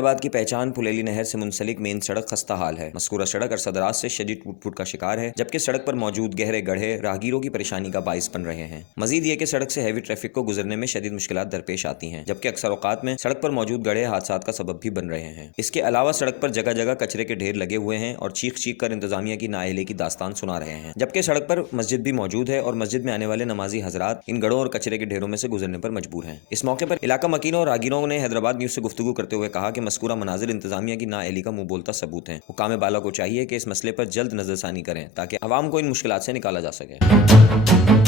हैदराबाद की पहचान फुलेली नहर से मुंसलिक मेन सड़क खस्ता हाल है। मज़कूरा सड़क अरसदराज से शदीद टूट-फूट का शिकार है, जबकि सड़क पर मौजूद गहरे गड्ढे राहगीरों की परेशानी का बाइस बन रहे हैं। मजीद ये कि सड़क से हैवी ट्रैफिक को गुजरने में शदीद मुश्किलात दरपेश आती हैं, जबकि अक्सर औकात में सड़क पर मौजूद गड्ढे हादसात का सबब भी बन रहे हैं। इसके अलावा सड़क पर जगह जगह कचरे के ढेर लगे हुए हैं और चीख चीख कर इंतजामिया की नाअहली की दास्तान सुना रहे हैं, जबकि सड़क पर मस्जिद भी मौजूद है और मस्जिद में आने वाले नमाजी हजरात इन गढ़ों और कचरे के ढेरों में से गुजरने पर मजबूर हैं। इस मौके पर इलाका मकीनों और राहगीरों ने हैदराबाद न्यूज से गुफ्तगू करते हुए कहा कि मज़कूरा मनाजिर इंतजामिया की नाअहली का मुंह बोलता सबूत हैं। हुकाम बाला को चाहिए कि इस मसले पर जल्द नजरसानी करें ताकि अवाम को इन मुश्किलात से निकाला जा सके।